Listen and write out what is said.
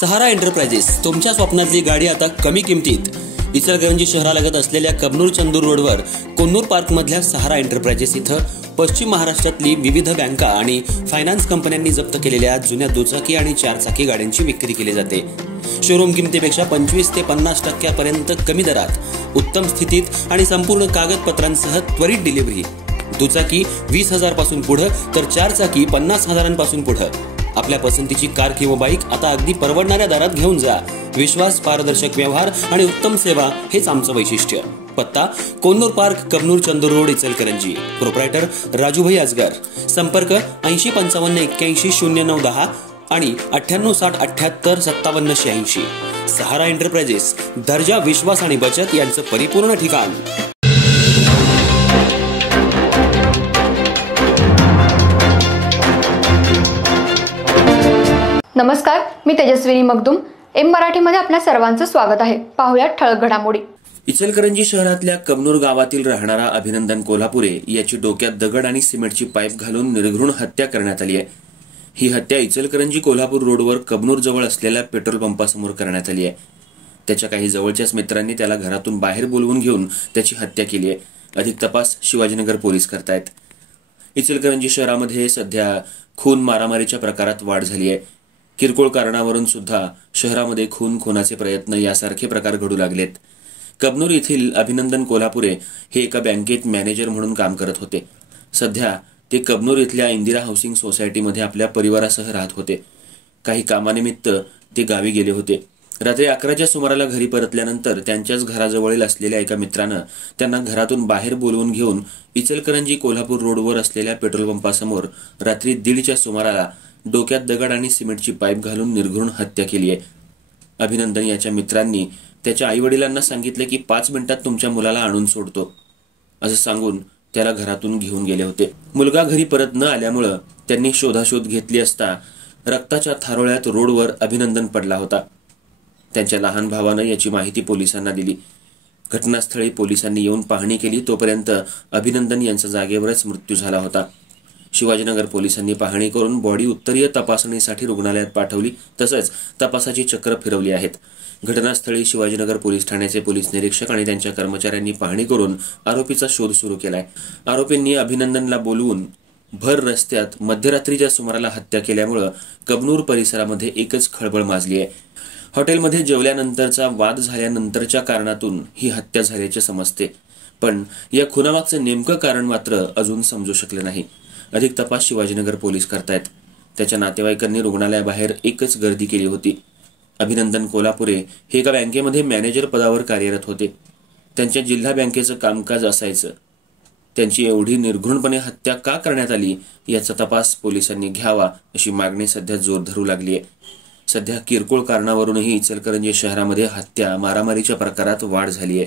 सहारा enterprises तुमच्या स्वप्नातली गाडी आता कमी किमतीत। इचलकरंजी शहरालगत असलेल्या कबनूर चंदूर रोडवर कोन्नूर पार्क मधल्या सहारा एंटरप्राइजेस इथं पश्चिम महाराष्ट्रातली विविध बँका आणि फायनान्स कंपन्यांनी जप्त केलेल्या जुन्या दुचाकी आणि चारचाकी गाड्यांची विक्री केली जाते। शोरूम किमतीपेक्षा 25 ते 50% पर्यंत कमी दरात उत्तम स्थितीत आणि संपूर्ण कागदपत्रांसह त्वरित डिलिव्हरी। दुचाकी 20,000 पासून पुढे तर चारचाकी 50,000 पासून पुढे। आपल्या पसंतीची कार किंवा बाईक आता अगदी परवडणाऱ्या दरात घेऊन जा। विश्वास, पारदर्शक व्यवहार आणि उत्तम सेवा हेच आमचं वैशिष्ट्य। पत्ता Konnur park, Kabnur Chandur road, Ichalkaranji. Proprietor Rajubhai Aajgar. संपर्क 8055810910 आणि 9860785786। सहारा एंटरप्राइजेस, दर्जा, विश्वास आणि बचत यांचं परिपूर्ण ठिकाण। नमस्कार, मी तेजस्विनी मगदूम। एम मराठीमध्ये आपल्या सर्वांचं स्वागत आहे। पाहूया ठळक घडामोडी। इचलकरंजी शहरातल्या कबनूर गावातील राहणारा अभिनंदन कोल्हापुरे याची डोक्यात दगड आणि सिमेंटची पाईप घालून निर्घृण हत्या करण्यात आली आहे। ही हत्या इचलकरंजी कोल्हापूर रोडवर कबनूर जवळ असलेल्या पेट्रोल पंपासमोर करण्यात आली आहे। त्याच्या काही जवळच्याच मित्रांनी त्याला घरातून बाहेर बोलवून घेऊन त्याची हत्या केली आहे। अधिक तपास शिवाजीनगर पोलीस करतायत। इचलकरंजी शहरामध्ये सध्या खून मारामारीच्या प्रकारात वाढ झाली आहे। किरकोळ कारणावरून सुद्धा शहरामध्ये खुनाचे प्रयत्न यासारखे प्रकार घडू लागलेत। कबनूर येथील अभिनंदन कोल्हापुरे हे एका बँकेत मॅनेजर म्हणून काम करत होते। सध्या ते कबनूर इथल्या इंदिरा हाऊसिंग सोसायटीमध्ये आपल्या परिवारासह राहत होते। काही कामानिमित्त ते गावी गेले होते। रात्री 11च्या सुमाराला घरी परतल्यानंतर त्यांच्याच घराजवळील असलेल्या एका मित्रानं त्यांना घरातून बाहेर बोलवून घेऊन इचलकरंजी कोल्हापूर रोडवर असलेल्या पेट्रोल पंपासमोर रात्री 1:30च्या सुमाराला डोक्यात दगड आणि सिमेंटची पाईप घालून निर्घृण हत्या केली आहे। अभिनंदन याच्या मित्रांनी त्याच्या आईवडिलांना सांगितले की 5 मिनिटात तुमच्या मुलाला आणून सोडतो असं सांगून त्याला घरातून घेऊन गेले होते। मुलगा घरी परत न आल्यामुळे त्यांनी शोधाशोध घेतली असता रक्ताच्या थारोळ्यात रोडवर अभिनंदन पडला होता। त्यांच्या लहान भावानं याची माहिती पोलिसांना दिली। घटनास्थळी पोलिसांनी येऊन पाहणी केली, तोपर्यंत अभिनंदन यांचा जागेवरच मृत्यू झाला होता। शिवाजीनगर पोलिसांनी पाहणी करून बॉडी उत्तरीय तपासणीसाठी रुग्णालयात पाठवली, तसंच तपासाची चक्र फिरवली आहेत। घटनास्थळी शिवाजीनगर पोलीस ठाण्याचे पोलीस निरीक्षक आणि त्यांच्या कर्मचाऱ्यांनी पाहणी करून आरोपीचा शोध सुरू केलाय। आरोपींनी अभिनंदनला बोलवून भर रस्त्यात मध्यरात्रीच्या सुमाराला हत्या केल्यामुळे कबनूर परिसरामध्ये एकच खळबळ माजली आहे। हॉटेलमध्ये जेवल्यानंतरचा वाद झाल्यानंतरच्या कारणातून ही हत्या झाल्याचे समजते, पण या खुनामागचं नेमकं कारण मात्र अजून समजू शकले नाही। अधिक तपास शिवाजीनगर पोलीस करतायत। त्याच्या नातेवाईकांनी रुग्णालयाबाहेर एकच गर्दी केली होती। अभिनंदन कोल्हापुरे हे एका बँकेमध्ये मॅनेजर पदावर कार्यरत होते। त्यांच्या जिल्हा बँकेचं कामकाज असायचं। त्यांची एवढी निर्घृणपणे हत्या का करण्यात आली याचा तपास पोलिसांनी घ्यावा अशी मागणी सध्या जोर धरू लागली आहे। सध्या किरकोळ कारणावरूनही इचलकरंजी शहरामध्ये हत्या मारामारीच्या प्रकारात वाढ झाली आहे।